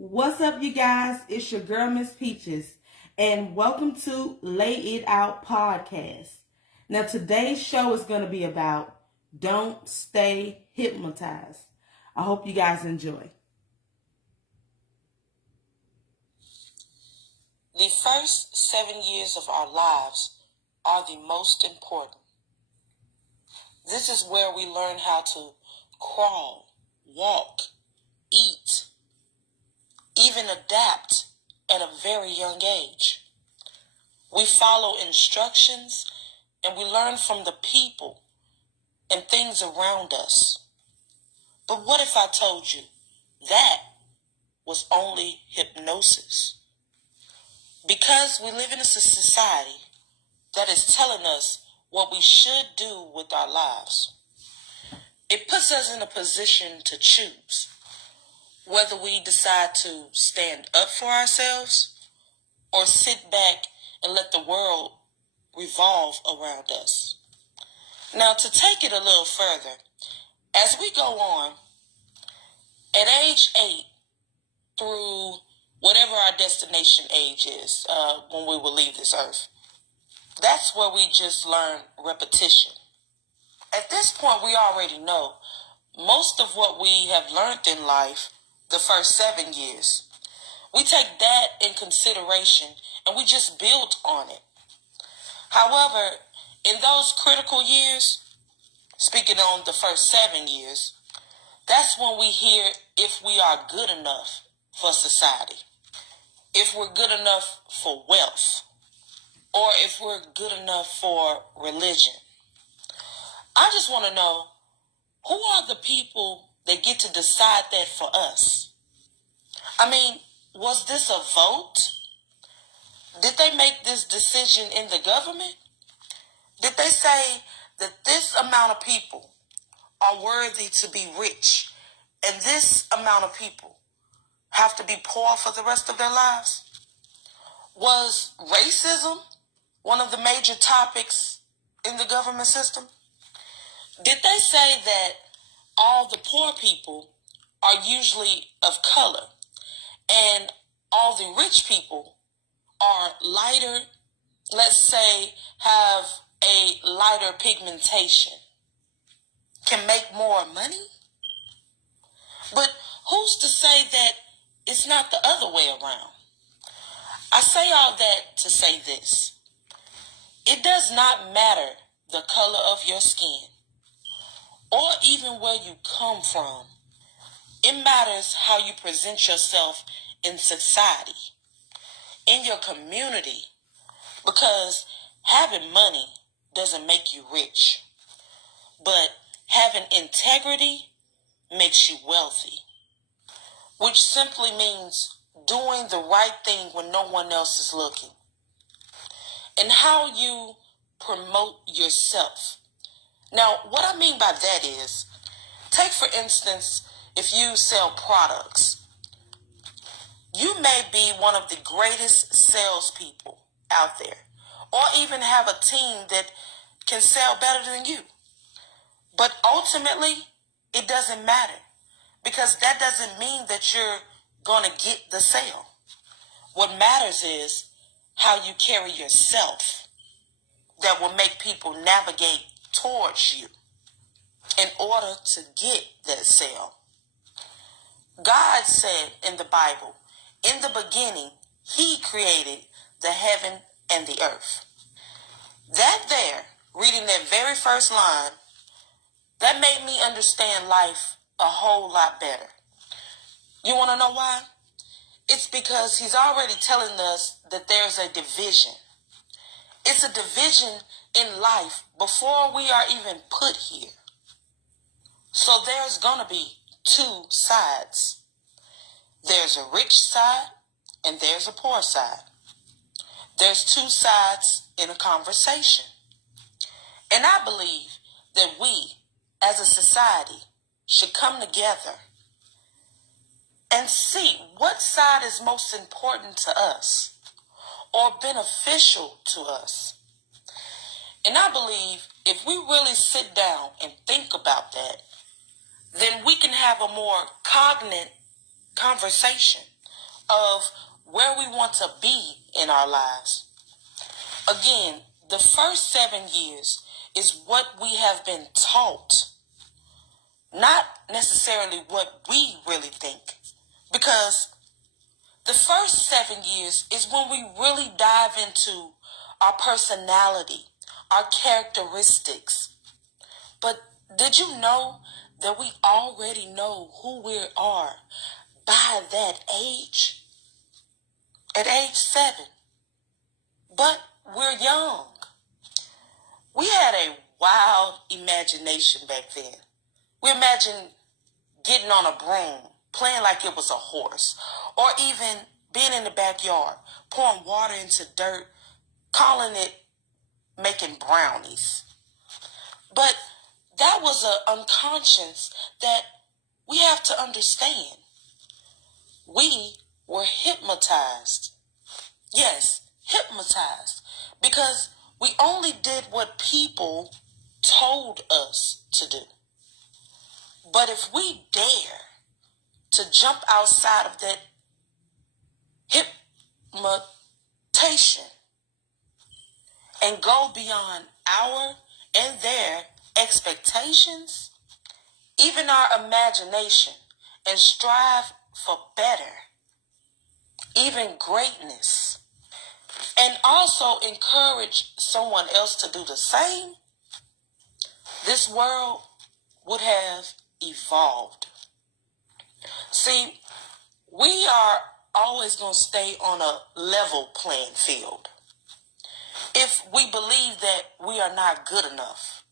What's up, you guys? It's your girl, Miss Peaches, and welcome to Lay It Out Podcast. Now, today's show is going to be about Don't Stay Hypnotized. I hope you guys enjoy. The first 7 years of our lives are the most important. This is where we learn how to crawl, walk, eat, even adapt at a very young age. We follow instructions and we learn from the people and things around us. But what if I told you that was only hypnosis? Because we live in a society that is telling us what we should do with our lives. It puts us in a position to choose whether we decide to stand up for ourselves or sit back and let the world revolve around us. Now, to take it a little further, as we go on, at age 8 through whatever our destination age is when we will leave this earth, that's where we just learn repetition. At this point, we already know most of what we have learned in life the first 7 years. We take that in consideration and we just build on it. However, in those critical years, speaking on the first 7 years, that's when we hear if we are good enough for society, if we're good enough for wealth, or if we're good enough for religion. I just want to know, who are the people that get to decide that for us? I mean, was this a vote? Did they make this decision in the government? Did they say that this amount of people are worthy to be rich and this amount of people have to be poor for the rest of their lives? Was racism one of the major topics in the government system? Did they say that all the poor people are usually of color and all the rich people are lighter, let's say have a lighter pigmentation, can make more money? But who's to say that it's not the other way around? I say all that to say this. It does not matter the color of your skin or even where you come from. It matters how you present yourself in society, in your community, because having money doesn't make you rich, but having integrity makes you wealthy, which simply means doing the right thing when no one else is looking. And how you promote yourself. Now, what I mean by that is, take for instance, if you sell products, you may be one of the greatest salespeople out there, or even have a team that can sell better than you. But ultimately, it doesn't matter, because that doesn't mean that you're going to get the sale. What matters is how you carry yourself that will make people navigate towards you in order to get that sale. God said in the Bible, in the beginning, He created the heaven and the earth. That there, reading that very first line, that made me understand life a whole lot better. You want to know why? It's because He's already telling us that there's a division. It's a division in life before we are even put here. So there's going to be two sides. There's a rich side and there's a poor side. There's two sides in a conversation. And I believe that we, as a society, should come together and see what side is most important to us or beneficial to us. And I believe if we really sit down and think about that, then we can have a more cognate conversation of where we want to be in our lives. Again, the first 7 years is what we have been taught, not necessarily what we really think. Because the first 7 years is when we really dive into our personality, our characteristics. But did you know that we already know who we are by that age? At age 7. But we're young. We had a wild imagination back then. We imagined getting on a broom, playing like it was a horse, or even being in the backyard, pouring water into dirt, calling it making brownies. But that was an unconscious that we have to understand. We were hypnotized. Yes, hypnotized. Because we only did what people told us to do. But if we dare to jump outside of that hypnotation and go beyond our and their expectations, even our imagination, and strive for better, even greatness, and also encourage someone else to do the same, this world would have evolved. See, we are always going to stay on a level playing field. If we believe that we are not good enough,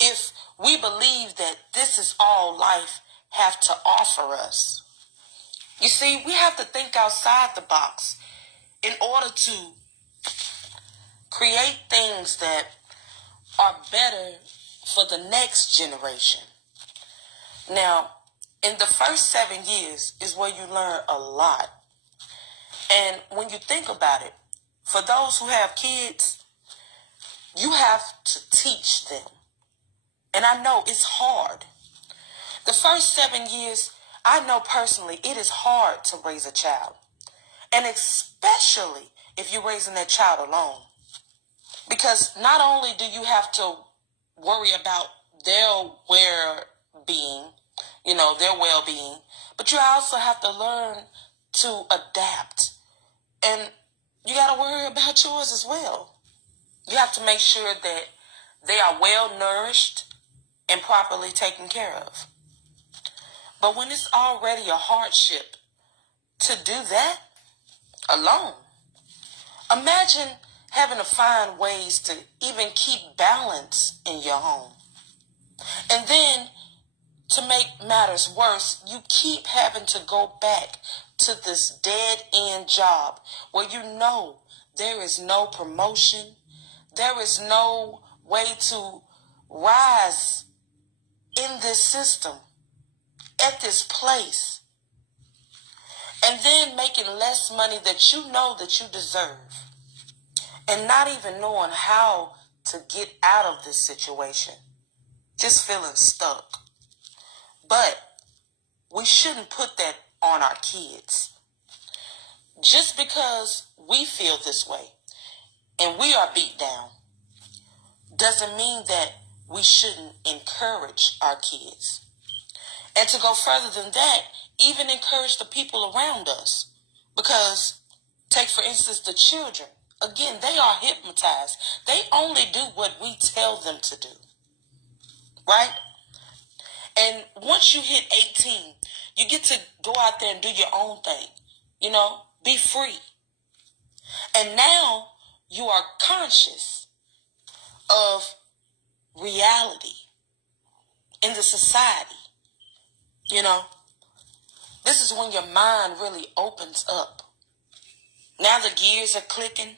if we believe that this is all life have to offer us, you see, we have to think outside the box in order to create things that are better for the next generation. Now, in the first 7 years is where you learn a lot. And when you think about it, for those who have kids, you have to teach them. And I know it's hard. The first 7 years, I know personally, it is hard to raise a child. And especially if you're raising that child alone. Because not only do you have to worry about their well-being, but you also have to learn to adapt. And you got to worry about yours as well. You have to make sure that they are well nourished and properly taken care of. But when it's already a hardship to do that alone, imagine having to find ways to even keep balance in your home. And then, to make matters worse, you keep having to go back to this dead-end job where you know there is no promotion, there is no way to rise in this system, at this place, and then making less money that you know that you deserve, and not even knowing how to get out of this situation, just feeling stuck. But we shouldn't put that on our kids. Just because we feel this way and we are beat down doesn't mean that we shouldn't encourage our kids. And to go further than that, even encourage the people around us. Because, take for instance the children. Again, they are hypnotized. They only do what we tell them to do. Right? And once you hit 18, you get to go out there and do your own thing. Be free. And now you are conscious of reality in the society. This is when your mind really opens up. Now the gears are clicking.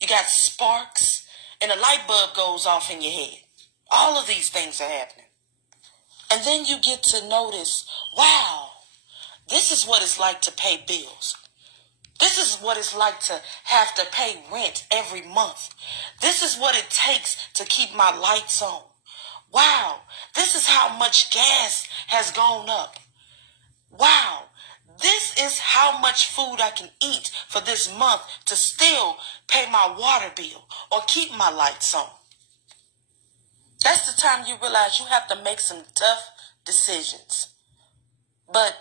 You got sparks and a light bulb goes off in your head. All of these things are happening. And then you get to notice, wow, this is what it's like to pay bills. This is what it's like to have to pay rent every month. This is what it takes to keep my lights on. Wow, this is how much gas has gone up. Wow, this is how much food I can eat for this month to still pay my water bill or keep my lights on. That's the time you realize you have to make some tough decisions. But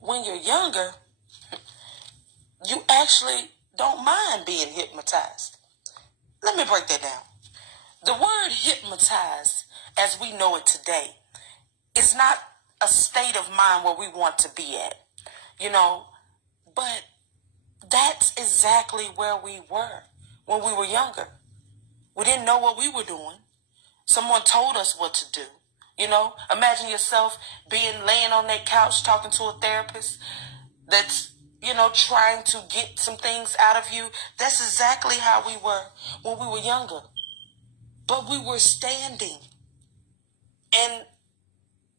when you're younger, you actually don't mind being hypnotized. Let me break that down. The word hypnotized, as we know it today, is not a state of mind where we want to be at, but that's exactly where we were when we were younger. We didn't know what we were doing. Someone told us what to do. Imagine yourself laying on that couch talking to a therapist that's, trying to get some things out of you. That's exactly how we were when we were younger. But we were standing. And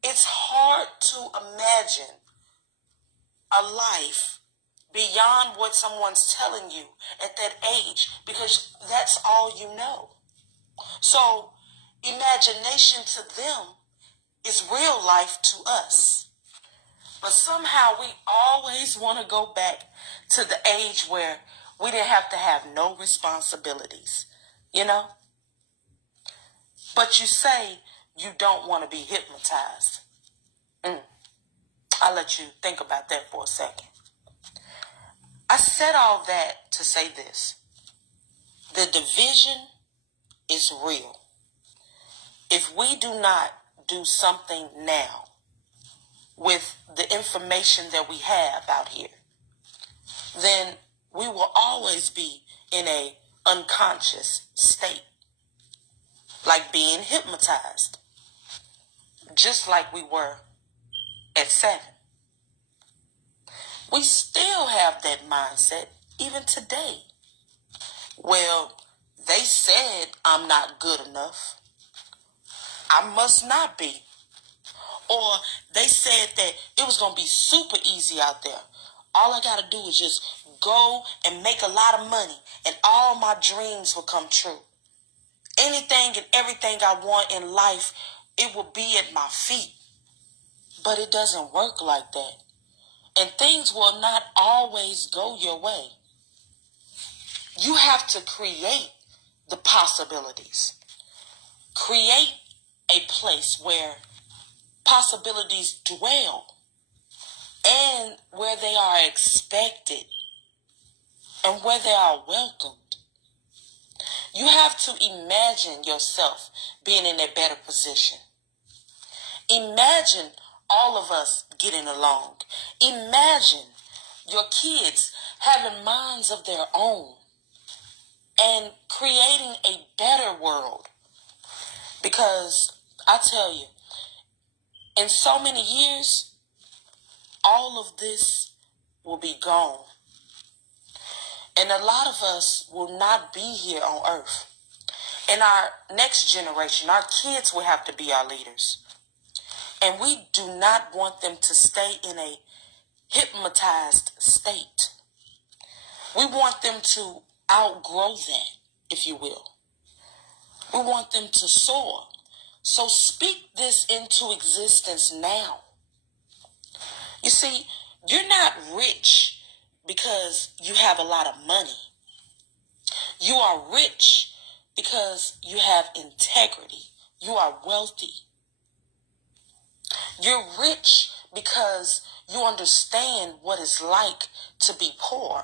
it's hard to imagine a life beyond what someone's telling you at that age, because that's all you know. So imagination to them is real life to us. But somehow we always want to go back to the age where we didn't have to have no responsibilities, But you say you don't want to be hypnotized. I'll let you think about that for a second. I said all that to say this. The division is real. If we do not do something now with the information that we have out here, then we will always be in a unconscious state, like being hypnotized, just like we were at 7. We still have that mindset even today. Well, they said I'm not good enough. I must not be. Or they said that it was going to be super easy out there. All I got to do is just go and make a lot of money and all my dreams will come true. Anything and everything I want in life, it will be at my feet. But it doesn't work like that. And things will not always go your way. You have to create the possibilities. Create a place where possibilities dwell and where they are expected and where they are welcomed. You have to imagine yourself being in a better position. Imagine all of us getting along. Imagine your kids having minds of their own and creating a better world. Because I tell you, in so many years, all of this will be gone. And a lot of us will not be here on earth. And our next generation, our kids will have to be our leaders. And we do not want them to stay in a hypnotized state. We want them to outgrow that, if you will. We want them to soar. So speak this into existence now. You see, you're not rich because you have a lot of money. You are rich because you have integrity. You are wealthy. You're rich because you understand what it's like to be poor.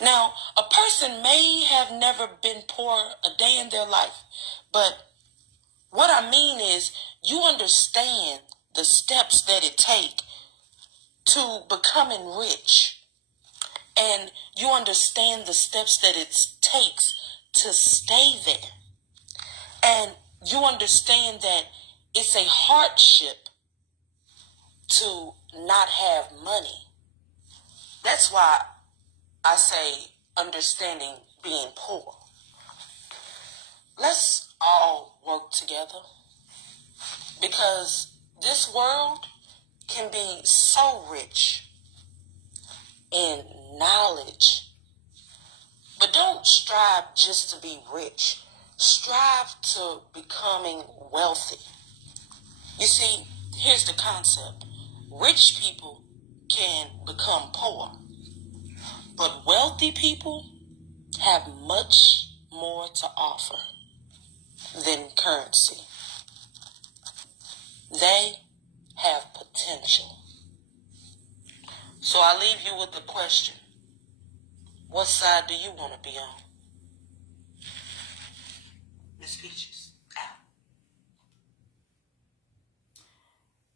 Now, a person may have never been poor a day in their life, but what I mean is you understand the steps that it takes to becoming rich, and you understand the steps that it takes to stay there, and you understand that it's a hardship to not have money. That's why I say understanding being poor. Let's all work together, because this world can be so rich in knowledge. But don't strive just to be rich. Strive to becoming wealthy. You see, here's the concept. Rich people can become poor. But wealthy people have much more to offer than currency. They have potential. So I leave you with the question. What side do you want to be on? Miss Peaches, out.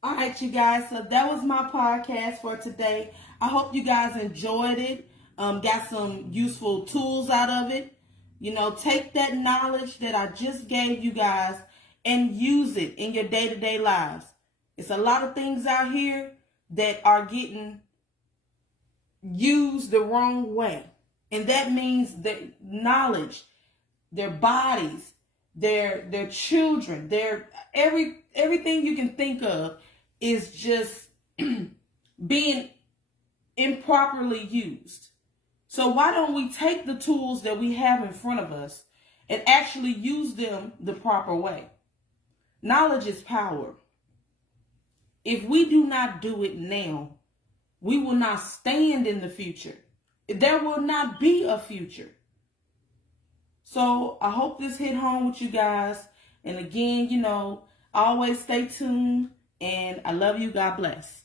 All right, you guys. So that was my podcast for today. I hope you guys enjoyed it. Got some useful tools out of it. Take that knowledge that I just gave you guys and use it in your day-to-day lives. It's a lot of things out here that are getting used the wrong way. And that means that knowledge, their bodies, their children, everything you can think of is just being improperly used. So why don't we take the tools that we have in front of us and actually use them the proper way? Knowledge is power. If we do not do it now, we will not stand in the future. There will not be a future. So I hope this hit home with you guys. And again, always stay tuned. And I love you. God bless.